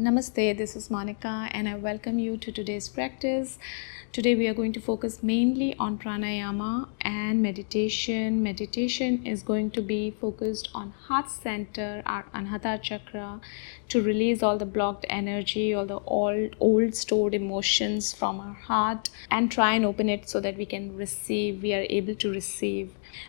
Namaste, this is Monica and I welcome you to today's practice. Today we are going to focus mainly on pranayama and meditation. Meditation is going to be focused on heart center, our Anahata chakra, to release all the blocked energy, all the old stored emotions from our heart and try and open it so that we are able to receive.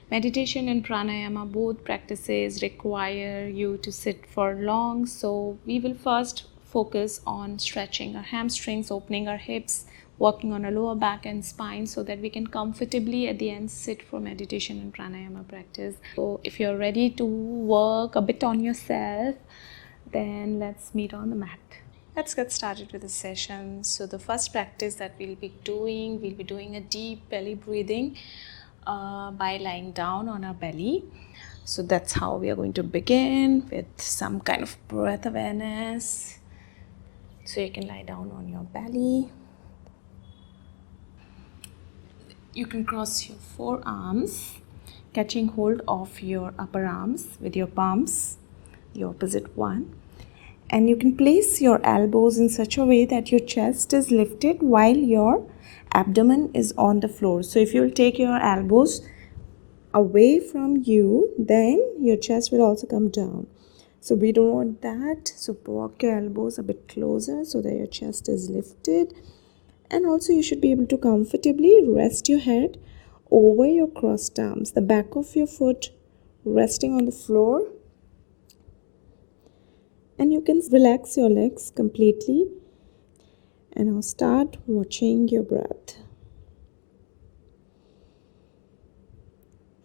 Meditation and pranayama, both practices require you to sit for long. So we will first focus on stretching our hamstrings, opening our hips, working on our lower back and spine so that we can comfortably at the end sit for meditation and pranayama practice. So if you're ready to work a bit on yourself, then let's meet on the mat. Let's get started with the session. So the first practice that we'll be doing a deep belly breathing by lying down on our belly. So that's how we are going to begin, with some kind of breath awareness. So you can lie down on your belly. You can cross your forearms, catching hold of your upper arms with your palms, the opposite one. And you can place your elbows in such a way that your chest is lifted while your abdomen is on the floor. So if you will take your elbows away from you, then your chest will also come down. So we don't want that. So walk your elbows a bit closer so that your chest is lifted. And also you should be able to comfortably rest your head over your crossed arms, the back of your foot resting on the floor. And you can relax your legs completely. And now start watching your breath.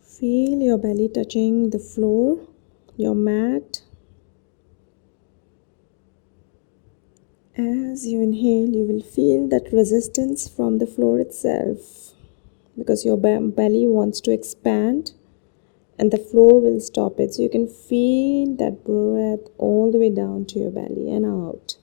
Feel your belly touching the floor, your mat. As you inhale, you will feel that resistance from the floor itself, because your belly wants to expand and the floor will stop it. So you can feel that breath all the way down to your belly and out.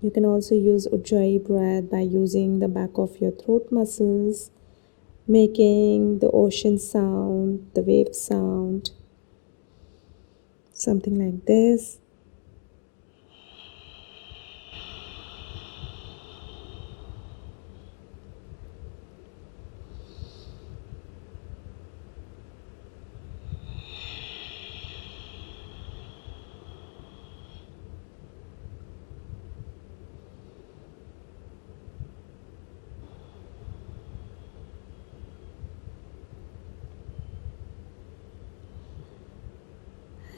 You can also use Ujjayi breath by using the back of your throat muscles, making the ocean sound, the wave sound, something like this.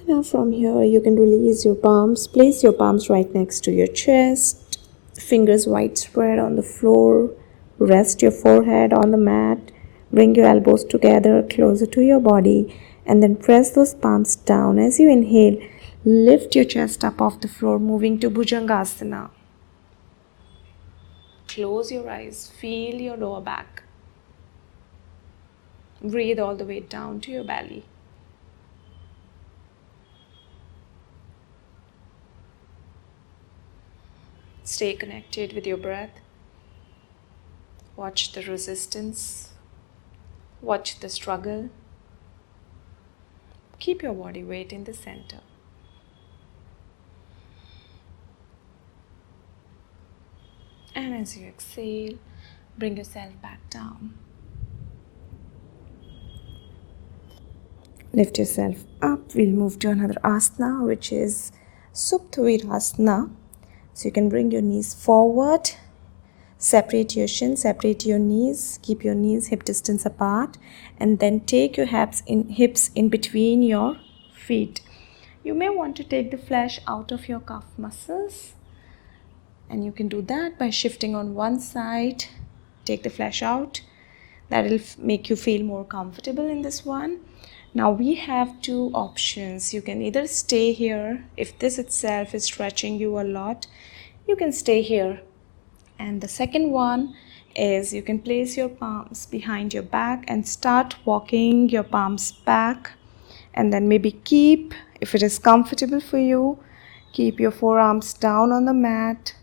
Now from here you can release your palms. Place your palms right next to your chest, fingers widespread on the floor. Rest your forehead on the mat. Bring your elbows together closer to your body and then press those palms down. As you inhale, lift your chest up off the floor, moving to Bhujangasana. Close your eyes, feel your lower back. Breathe all the way down to your belly. Stay connected with your breath. Watch the resistance. Watch the struggle. Keep your body weight in the center. And as you exhale, bring yourself back down. Lift yourself up. We'll move to another asana, which is Supta Virasana. So you can bring your knees forward, separate your shins, separate your knees, keep your knees hip distance apart, and then take your hips in between your feet. You may want to take the flesh out of your calf muscles, and you can do that by shifting on one side. Take the flesh out. That will make you feel more comfortable in this one. Now we have two options. You can either stay here. If this itself is stretching you a lot, you can stay here. And the second one is you can place your palms behind your back and start walking your palms back. And then maybe keep, if it is comfortable for you, keep your forearms down on the mat.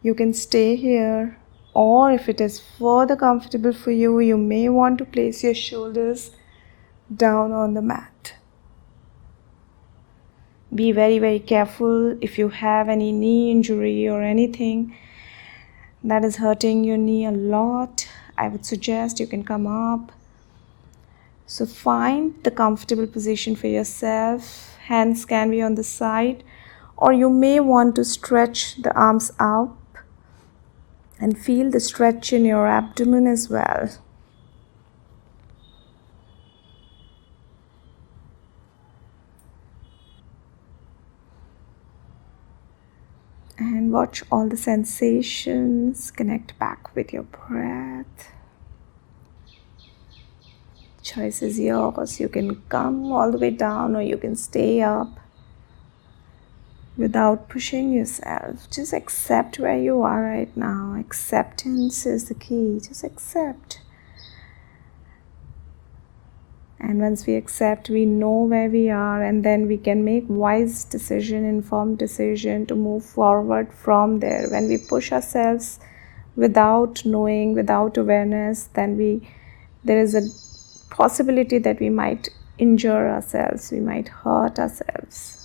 You can stay here. Or if it is further comfortable for you, you may want to place your shoulders down on the mat. be very, very careful. If you have any knee injury or anything that is hurting your knee a lot, I would suggest you can come up. So find the comfortable position for yourself. Hands can be on the side, or you may want to stretch the arms up and feel the stretch in your abdomen as well. And watch all the sensations connect back with your breath. Choice is yours. You can come all the way down or you can stay up without pushing yourself. Just accept where you are right now. Acceptance is the key. Just accept. And once we accept, we know where we are, and then we can make wise decision, informed decision to move forward from there. When we push ourselves without knowing, without awareness, then there is a possibility that we might injure ourselves, we might hurt ourselves.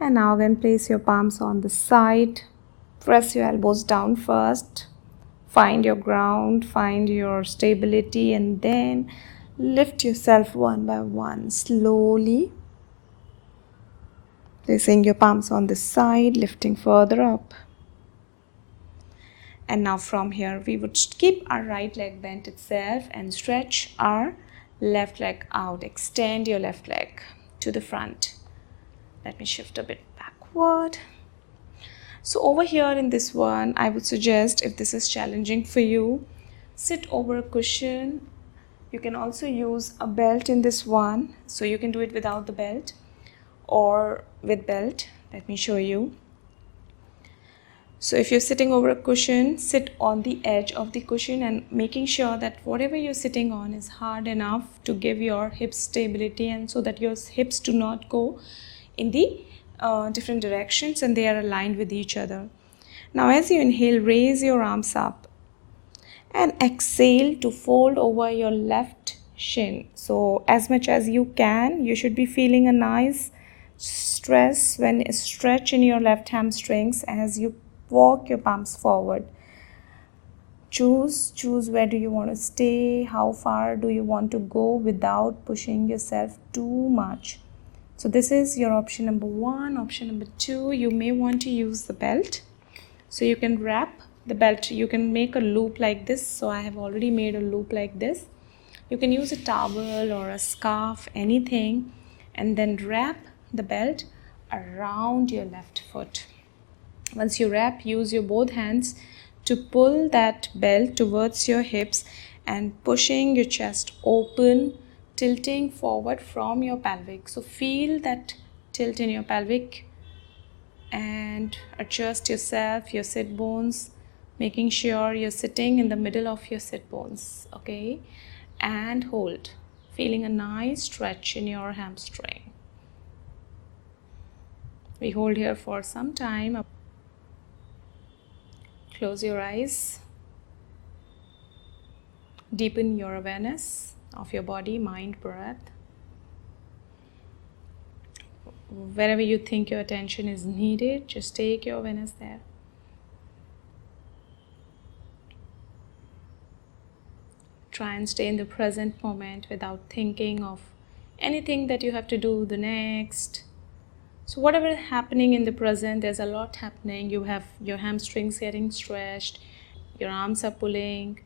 And now again, place your palms on the side. Press your elbows down first. Find your ground, find your stability, and then lift yourself one by one, slowly. Placing your palms on the side, lifting further up. And now from here, we would keep our right leg bent itself and stretch our left leg out. Extend your left leg to the front. Let me shift a bit backward. So over here in this one, I would suggest, if this is challenging for you, sit over a cushion. You can also use a belt in this one. So you can do it without the belt or with belt. Let me show you. So if you're sitting over a cushion, sit on the edge of the cushion and making sure that whatever you're sitting on is hard enough to give your hips stability, and so that your hips do not go in the different directions and they are aligned with each other. Now as you inhale, raise your arms up and exhale to fold over your left shin. So as much as you can, you should be feeling a nice stretch in your left hamstrings as you walk your palms forward. Choose where do you want to stay, how far do you want to go without pushing yourself too much. So this is your option number one. Option number two, you may want to use the belt. So you can wrap the belt, you can make a loop like this. So I have already made a loop like this. You can use a towel or a scarf, anything, and then wrap the belt around your left foot. Once you wrap, use your both hands to pull that belt towards your hips and pushing your chest open, tilting forward from your pelvic. So feel that tilt in your pelvic and adjust yourself, your sit bones, making sure you're sitting in the middle of your sit bones, okay? And hold, feeling a nice stretch in your hamstring. We hold here for some time. Close your eyes. Deepen your awareness of your body, mind, breath. Wherever you think your attention is needed, just take your awareness there. Try and stay in the present moment without thinking of anything that you have to do the next. So whatever is happening in the present, there's a lot happening. You have your hamstrings getting stretched, your arms are pulling,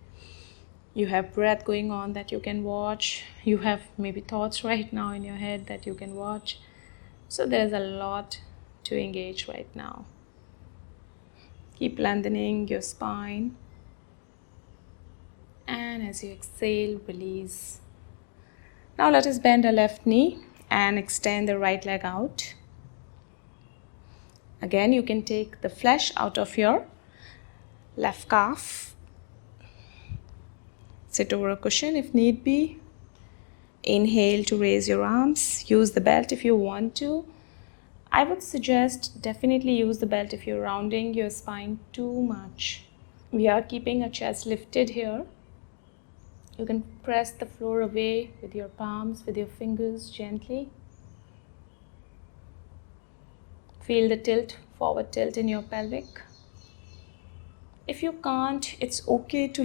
you have breath going on that you can watch, you have maybe thoughts right now in your head that you can watch. So there's a lot to engage right now. Keep lengthening your spine. And as you exhale, release. Now let us bend our left knee and extend the right leg out. Again, you can take the flesh out of your left calf. Sit over a cushion if need be. Inhale to raise your arms. Use the belt if you want to. I would suggest definitely use the belt if you're rounding your spine too much. We are keeping our chest lifted here. You can press the floor away with your palms, with your fingers gently. Feel the tilt, forward tilt in your pelvic. If you can't, it's okay to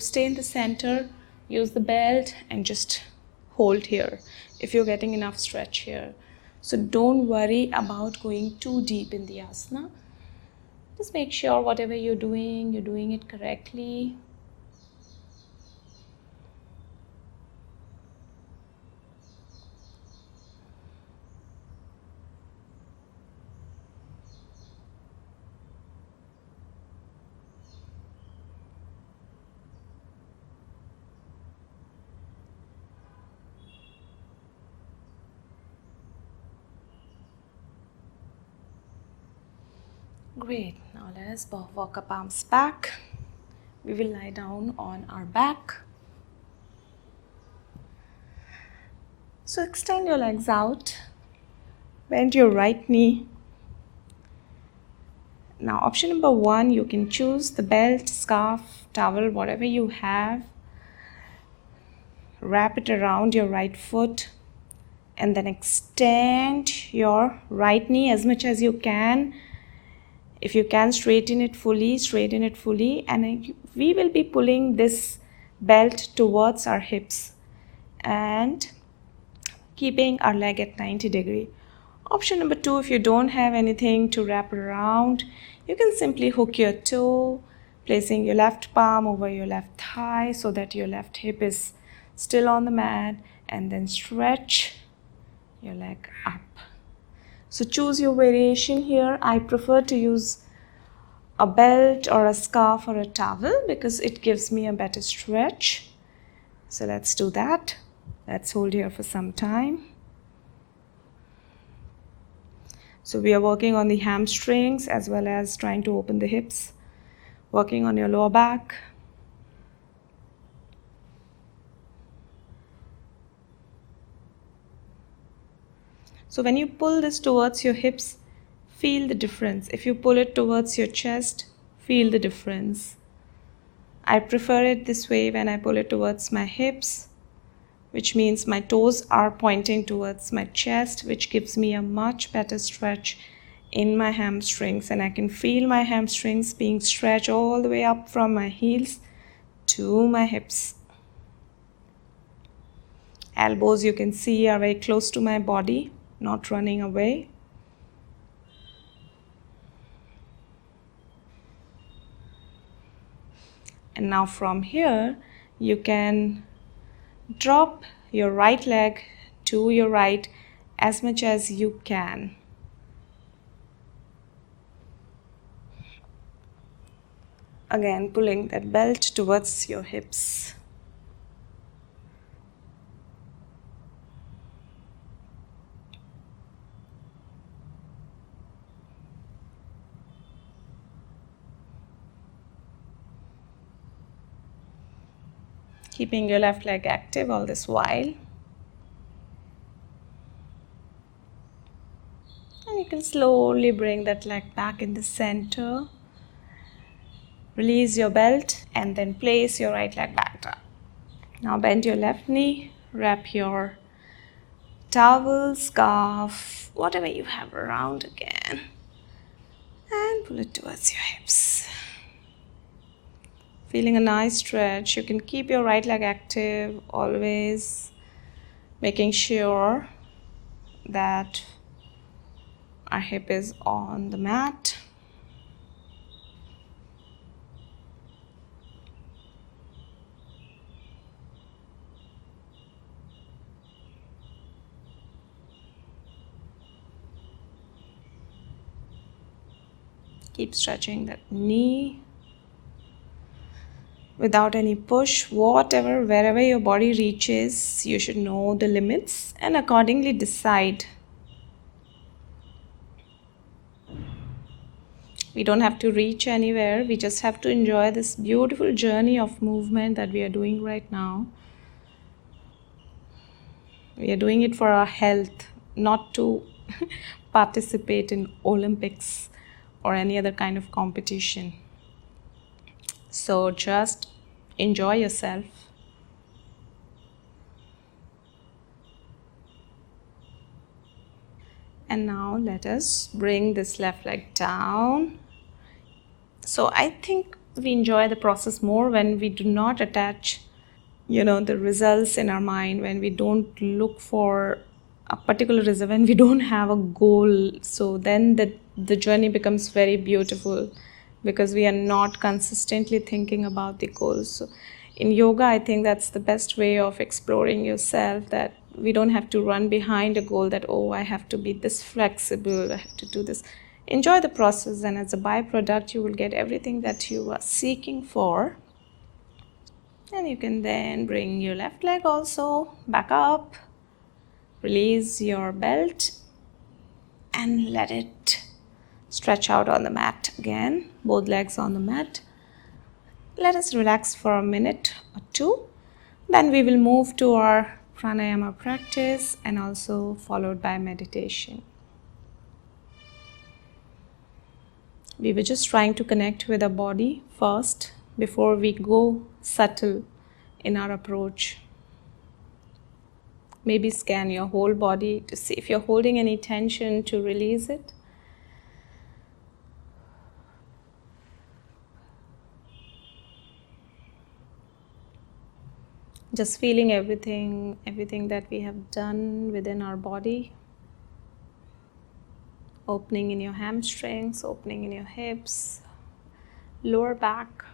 stay in the center. Use the belt and just hold here if you're getting enough stretch here. So don't worry about going too deep in the asana. Just make sure whatever you're doing it correctly. Great. Now let us walk our palms back. We will lie down on our back. So extend your legs out. Bend your right knee. Now option number 1, you can choose the belt, scarf, towel, whatever you have. Wrap it around your right foot and then extend your right knee as much as you can. If you can, straighten it fully, and we will be pulling this belt towards our hips and keeping our leg at 90 degree. Option number 2, if you don't have anything to wrap around, you can simply hook your toe, placing your left palm over your left thigh so that your left hip is still on the mat, and then stretch your leg up. So choose your variation here. I prefer to use a belt or a scarf or a towel because it gives me a better stretch. So let's do that. Let's hold here for some time. So we are working on the hamstrings as well as trying to open the hips, working on your lower back. So when you pull this towards your hips, feel the difference. If you pull it towards your chest, feel the difference. I prefer it this way when I pull it towards my hips, which means my toes are pointing towards my chest, which gives me a much better stretch in my hamstrings, and I can feel my hamstrings being stretched all the way up from my heels to my hips. Elbows, you can see, are very close to my body, not running away. And now from here, you can drop your right leg to your right as much as you can. Again, pulling that belt towards your hips. Keeping your left leg active all this while. And you can slowly bring that leg back in the center. Release your belt and then place your right leg back down. Now bend your left knee, wrap your towel, scarf, whatever you have around again, and pull it towards your hips. Feeling a nice stretch. You can keep your right leg active, always making sure that our hip is on the mat. Keep stretching that knee without any push. Wherever your body reaches, you should know the limits and accordingly decide. We don't have to reach anywhere. We just have to enjoy this beautiful journey of movement that we are doing right now. We are doing it for our health, not to participate in Olympics or any other kind of competition. So just enjoy yourself. And now let us bring this left leg down. So I think we enjoy the process more when we do not attach, the results in our mind, when we don't look for a particular result, when we don't have a goal. So then the journey becomes very beautiful because we are not consistently thinking about the goals. So in yoga, I think that's the best way of exploring yourself, that we don't have to run behind a goal that, oh, I have to be this flexible, I have to do this. Enjoy the process, and as a byproduct, you will get everything that you are seeking for. And you can then bring your left leg also back up. Release your belt and let it stretch out on the mat again. Both legs on the mat. Let us relax for a minute or two. Then we will move to our pranayama practice and also followed by meditation. We were just trying to connect with our body first before we go subtle in our approach. Maybe scan your whole body to see if you're holding any tension, to release it. Just feeling everything that we have done within our body. Opening in your hamstrings, opening in your hips, lower back.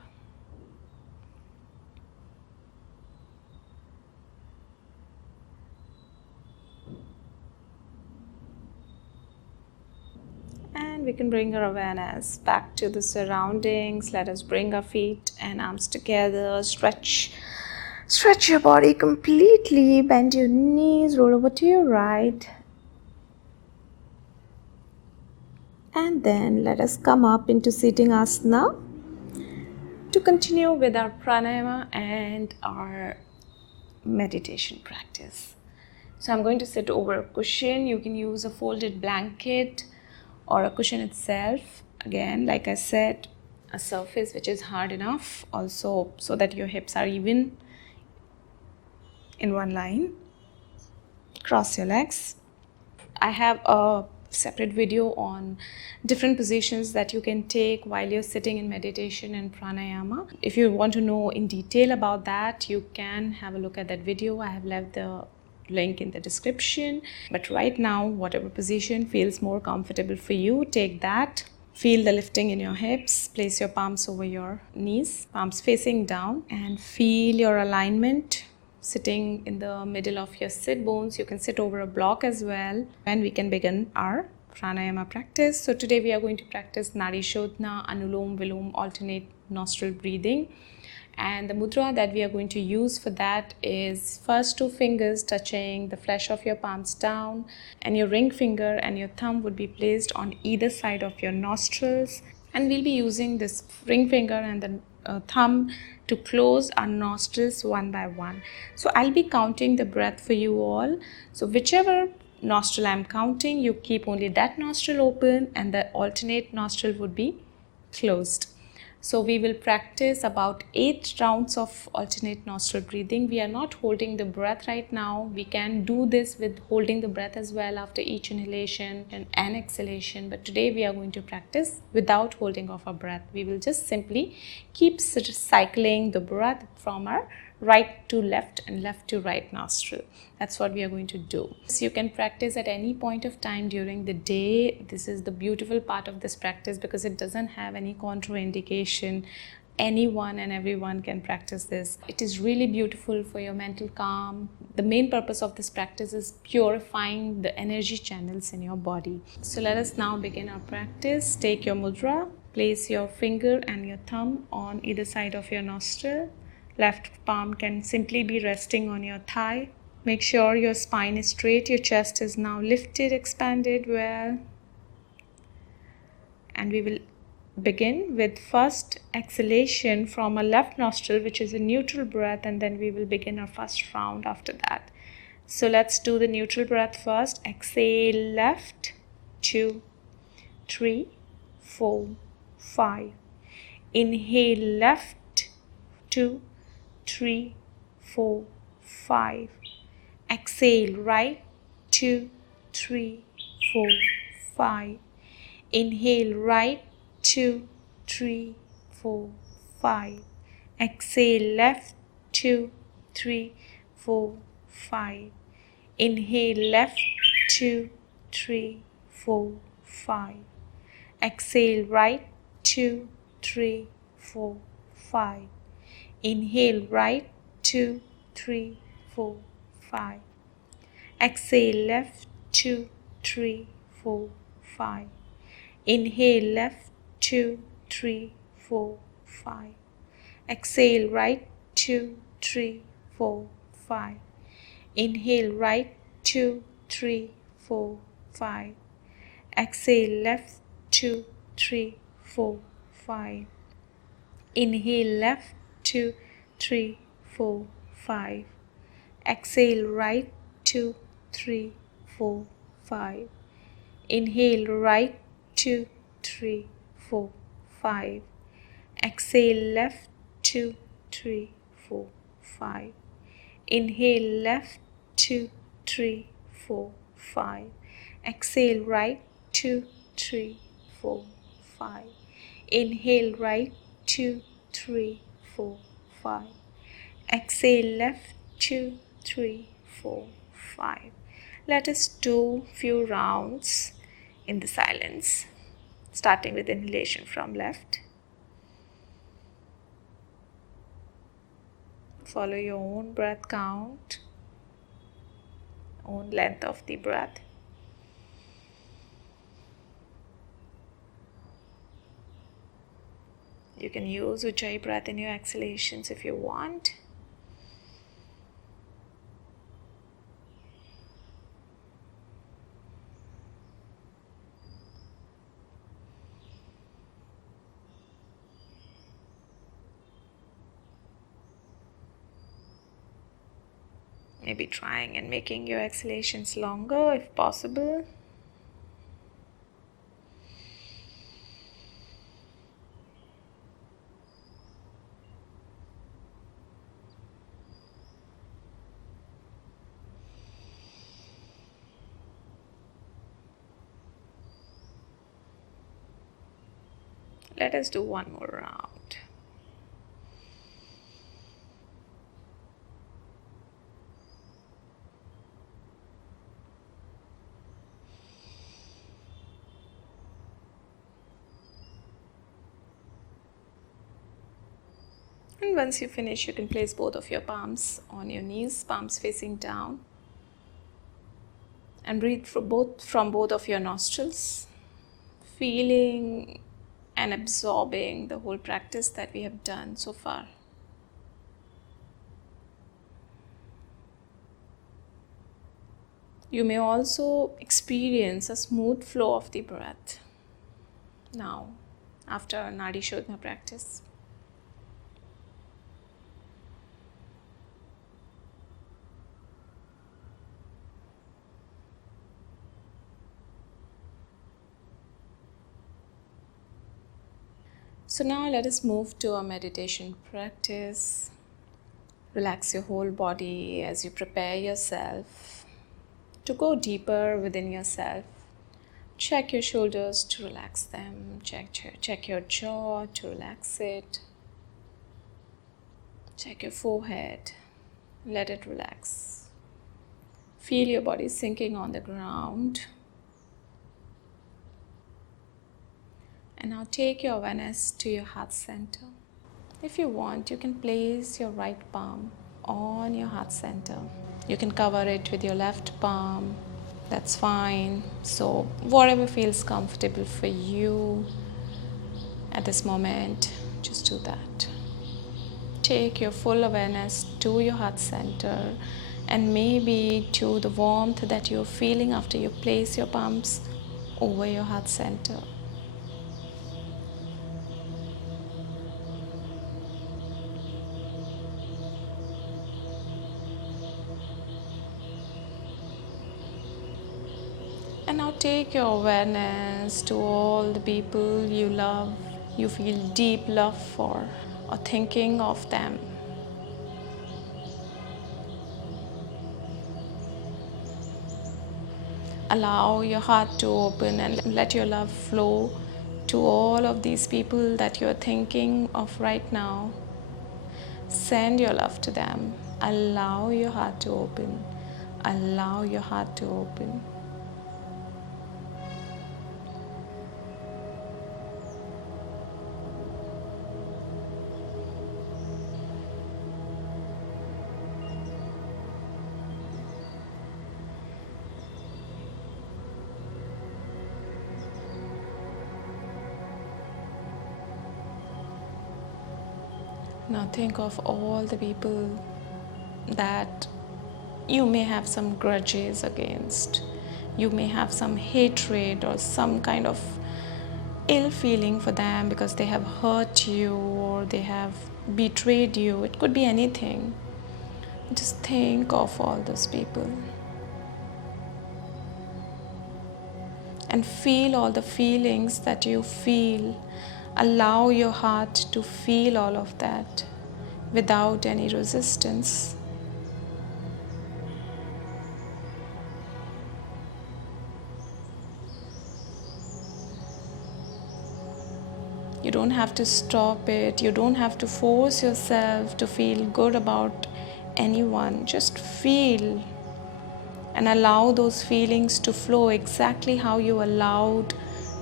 And we can bring our awareness back to the surroundings. Let us bring our feet and arms together. Stretch your body completely. Bend your knees, roll over to your right. And then let us come up into sitting asana to continue with our pranayama and our meditation practice. So I'm going to sit over a cushion. You can use a folded blanket or a cushion itself. Again, like I said, a surface which is hard enough also so that your hips are even in one line. Cross your legs. I have a separate video on different positions that you can take while you're sitting in meditation and pranayama. If you want to know in detail about that, you can have a look at that video. I have left the link in the description. But right now, whatever position feels more comfortable for you, take that. Feel the lifting in your hips. Place your palms over your knees, palms facing down, and feel your alignment sitting in the middle of your sit bones. You can sit over a block as well, and we can begin our pranayama practice. So today we are going to practice Nadishodhana, Anulom Vilom, alternate nostril breathing. And the mudra that we are going to use for that is first two fingers touching the flesh of your palms down, and your ring finger and your thumb would be placed on either side of your nostrils. And we'll be using this ring finger and the thumb to close our nostrils one by one. So I'll be counting the breath for you all. So whichever nostril I'm counting, you keep only that nostril open and the alternate nostril would be closed. So we will practice about 8 rounds of alternate nostril breathing. We are not holding the breath right now. We can do this with holding the breath as well after each inhalation and an exhalation. But today we are going to practice without holding off our breath. We will just simply keep cycling the breath from our right to left and left to right nostril. That's what we are going to do. So you can practice at any point of time during the day. This is the beautiful part of this practice because it doesn't have any contraindication. Anyone and everyone can practice this. It is really beautiful for your mental calm. The main purpose of this practice is purifying the energy channels in your body. So let us now begin our practice. Take your mudra. Place your finger and your thumb on either side of your nostril. Left palm can simply be resting on your thigh. Make sure your spine is straight, your chest is now lifted, expanded well. And we will begin with first exhalation from a left nostril, which is a neutral breath, and then we will begin our first round after that. So let's do the neutral breath first. Exhale left, 2, 3, 4, 5. Inhale left, 2, 3, 4, 5. Exhale, right, 2, 3, 4, 5. Inhale, right, 2, 3, 4, 5. Exhale, left, 2, 3, 4, 5. Inhale, left, 2, 3, 4, 5. Exhale, right, 2, 3, 4, 5. Inhale, right, 2, 3, 4, 5. Exhale, left, 2, 3, 4, 5. Inhale, left, 2, 3, 4, 5. Exhale, right, 2, 3, 4, 5. Inhale, right, 2, 3, 4, 5. Exhale, left, 2, 3, 4, 5. Inhale, left, 2, 3, 4, 5. Exhale, right, 2, 3, 4, 5. Inhale, right, 2, 3, 4, 5. Exhale, left, 2, 3, 4, 5. Inhale, left, 2, 3, 4, 5. Exhale, right, 2, 3, 4, 5. Inhale, right, 2, 3, 4, 5. Exhale, left, 2, 3, 4, 5. Let us do few rounds in the silence, starting with inhalation from left. Follow your own breath count, own length of the breath. You can use Ujjayi breath in your exhalations if you want. Maybe trying and making your exhalations longer if possible. Let us do one more round. And once you finish, you can place both of your palms on your knees, palms facing down. And breathe from both of your nostrils, feeling and absorbing the whole practice that we have done so far. You may also experience a smooth flow of the breath now after Nadishodhana practice. So now let us move to our meditation practice. Relax your whole body as you prepare yourself to go deeper within yourself. Check your shoulders to relax them. Check your jaw to relax it. Check your forehead. Let it relax. Feel your body sinking on the ground. And now take your awareness to your heart center. If you want, you can place your right palm on your heart center. You can cover it with your left palm. That's fine. So whatever feels comfortable for you at this moment, just do that. Take your full awareness to your heart center and maybe to the warmth that you're feeling after you place your palms over your heart center. And now take your awareness to all the people you love, you feel deep love for. or thinking of them. Allow your heart to open and let your love flow to all of these people that you're thinking of right now. Send your love to them. Allow your heart to open. Allow your heart to open. Now think of all the people that you may have some grudges against. You may have some hatred or some kind of ill feeling for them because they have hurt you or they have betrayed you. It could be anything. Just think of all those people and feel all the feelings that you feel. Allow your heart to feel all of that without any resistance. You don't have to stop it. You don't have to force yourself to feel good about anyone. Just feel and allow those feelings to flow exactly how you allowed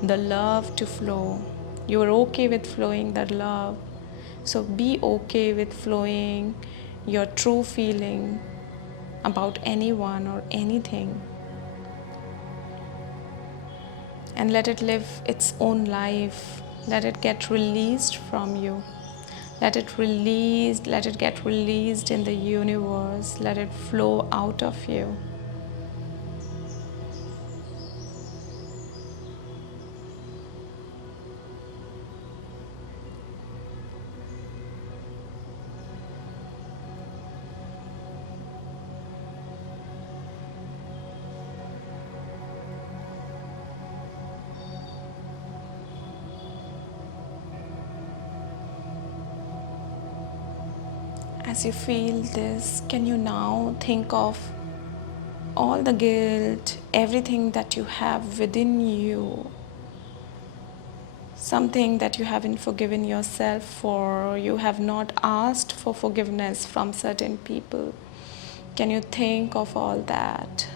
the love to flow. You are okay with flowing that love. So be okay with flowing your true feeling about anyone or anything. And let it live its own life. Let it get released from you. Let it get released in the universe. Let it flow out of you. As you feel this, can you now think of all the guilt, everything that you have within you, something that you haven't forgiven yourself for, you have not asked for forgiveness from certain people. Can you think of all that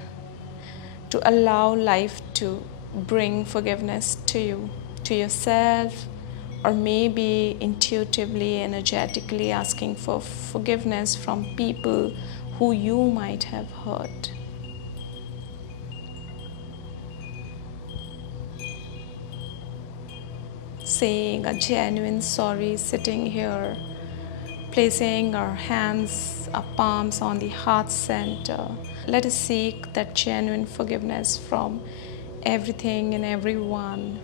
to allow life to bring forgiveness to you, to yourself, or maybe intuitively, energetically asking for forgiveness from people who you might have hurt. Saying a genuine sorry, sitting here, placing our hands, our palms on the heart center. Let us seek that genuine forgiveness from everything and everyone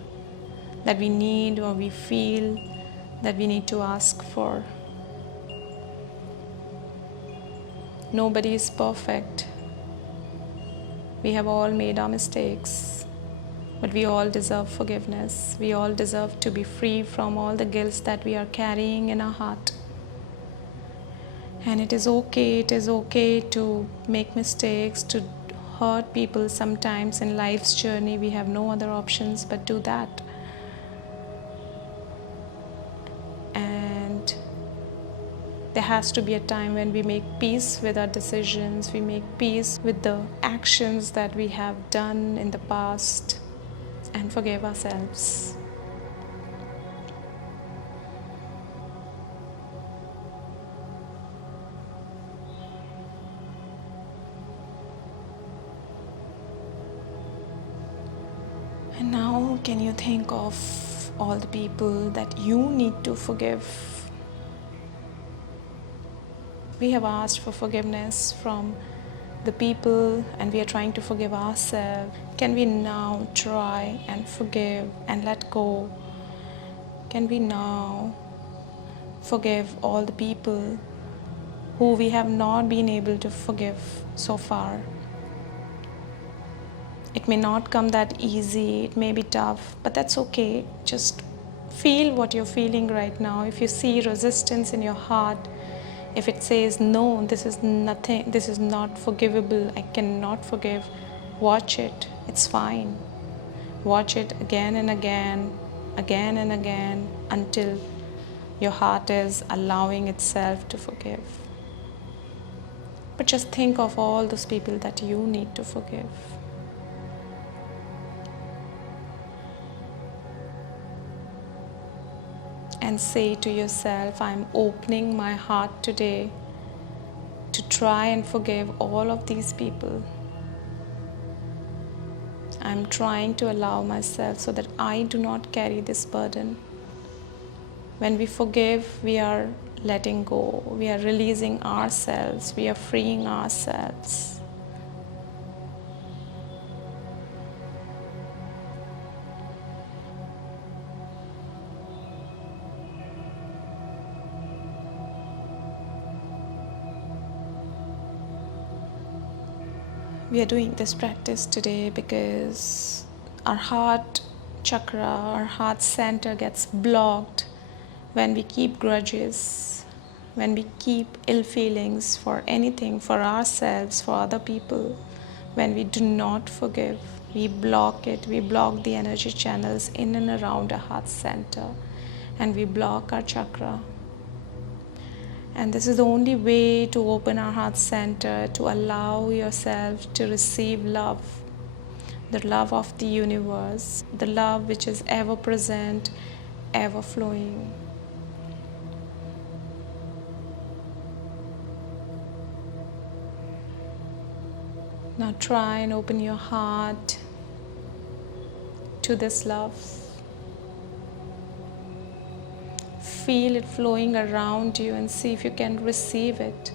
that we need or we feel that we need to ask for. Nobody is perfect. We have all made our mistakes, but we all deserve forgiveness. We all deserve to be free from all the guilt that we are carrying in our heart. And it is okay to make mistakes, to hurt people sometimes in life's journey. We have no other options but do that. And there has to be a time when we make peace with our decisions, we make peace with the actions that we have done in the past and forgive ourselves. And now can you think of all the people that you need to forgive? We have asked for forgiveness from the people and we are trying to forgive ourselves. Can we now try and forgive and let go? Can we now forgive all the people who we have not been able to forgive so far? It may not come that easy, it may be tough, but that's okay. Just Feel what you're feeling right now. If you see resistance in your heart, if it says, no, this is nothing, this is not forgivable, I cannot forgive, watch it. It's fine. Watch it again and again, again and again, until your heart is allowing itself to forgive. But just think of all those people that you need to forgive. And say to yourself, I'm opening my heart today to try and forgive all of these people. I'm trying to allow myself so that I do not carry this burden. When we forgive, we are letting go, we are releasing ourselves, we are freeing ourselves. We are doing this practice today because our heart chakra, our heart center gets blocked when we keep grudges, when we keep ill feelings for anything, for ourselves, for other people. When we do not forgive, we block it. We block the energy channels in and around our heart center, and we block our chakra. And this is the only way to open our heart center, to allow yourself to receive love, the love of the universe, the love which is ever present, ever flowing. Now try and open your heart to this love. Feel it flowing around you and see if you can receive it.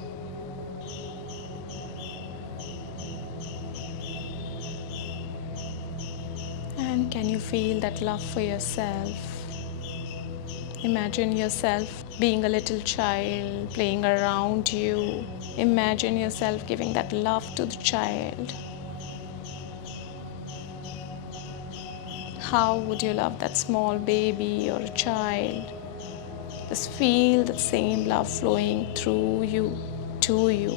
And can you feel that love for yourself? Imagine yourself being a little child, playing around you. Imagine yourself giving that love to the child. How would you love that small baby or a child? Just feel the same love flowing through you, to you.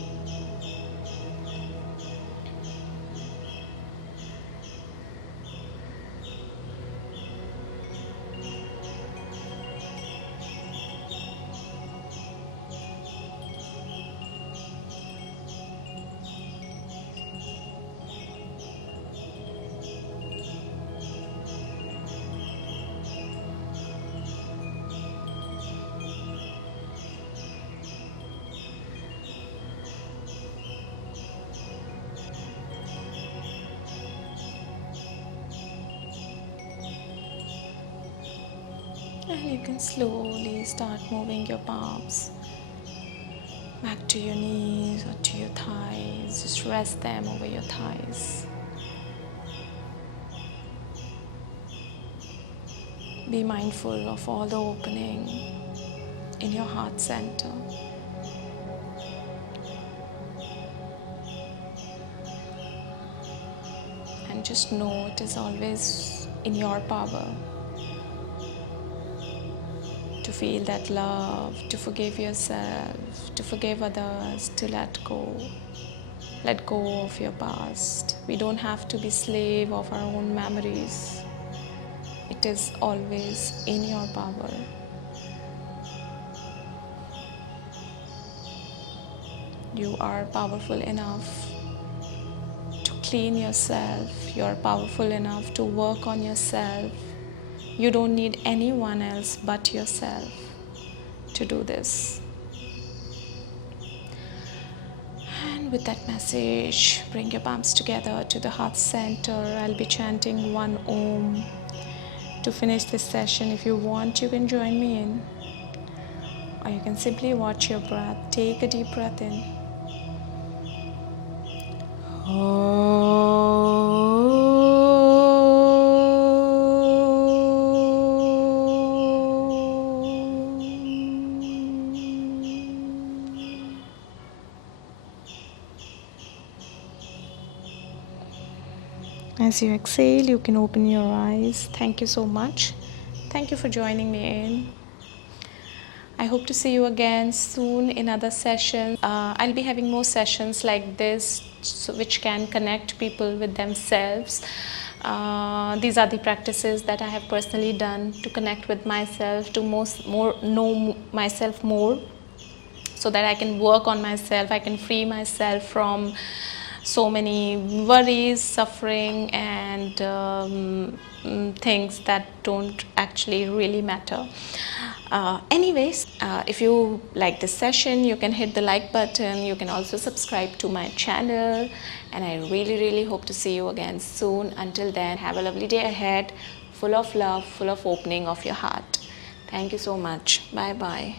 And you can slowly start moving your palms back to your knees or to your thighs. Just rest them over your thighs. Be mindful of all the opening in your heart center. And just know it is always in your power to feel that love, to forgive yourself, to forgive others, to let go. Let go of your past. We don't have to be slave of our own memories. It is always in your power. You are powerful enough to clean yourself. You are powerful enough to work on yourself. You don't need anyone else but yourself to do this. And with that message, bring your palms together to the heart center. I'll be chanting one Om to finish this session. If you want, you can join me in, or you can simply watch your breath. Take a deep breath in. As you exhale, you can open your eyes. Thank you so much Thank you for joining me in. I hope to see you again soon in other sessions. I'll be having more sessions like this, which can connect people with themselves. These are the practices that I have personally done to connect with myself, to know myself more, so that I can work on myself, I can free myself from so many worries, suffering, and things that don't actually really matter. Anyways, if you like this session, you can hit the like button. You can also subscribe to my channel, and I really hope to see you again soon. Until then, have a lovely day ahead, full of love, full of opening of your heart. Thank you so much. Bye bye.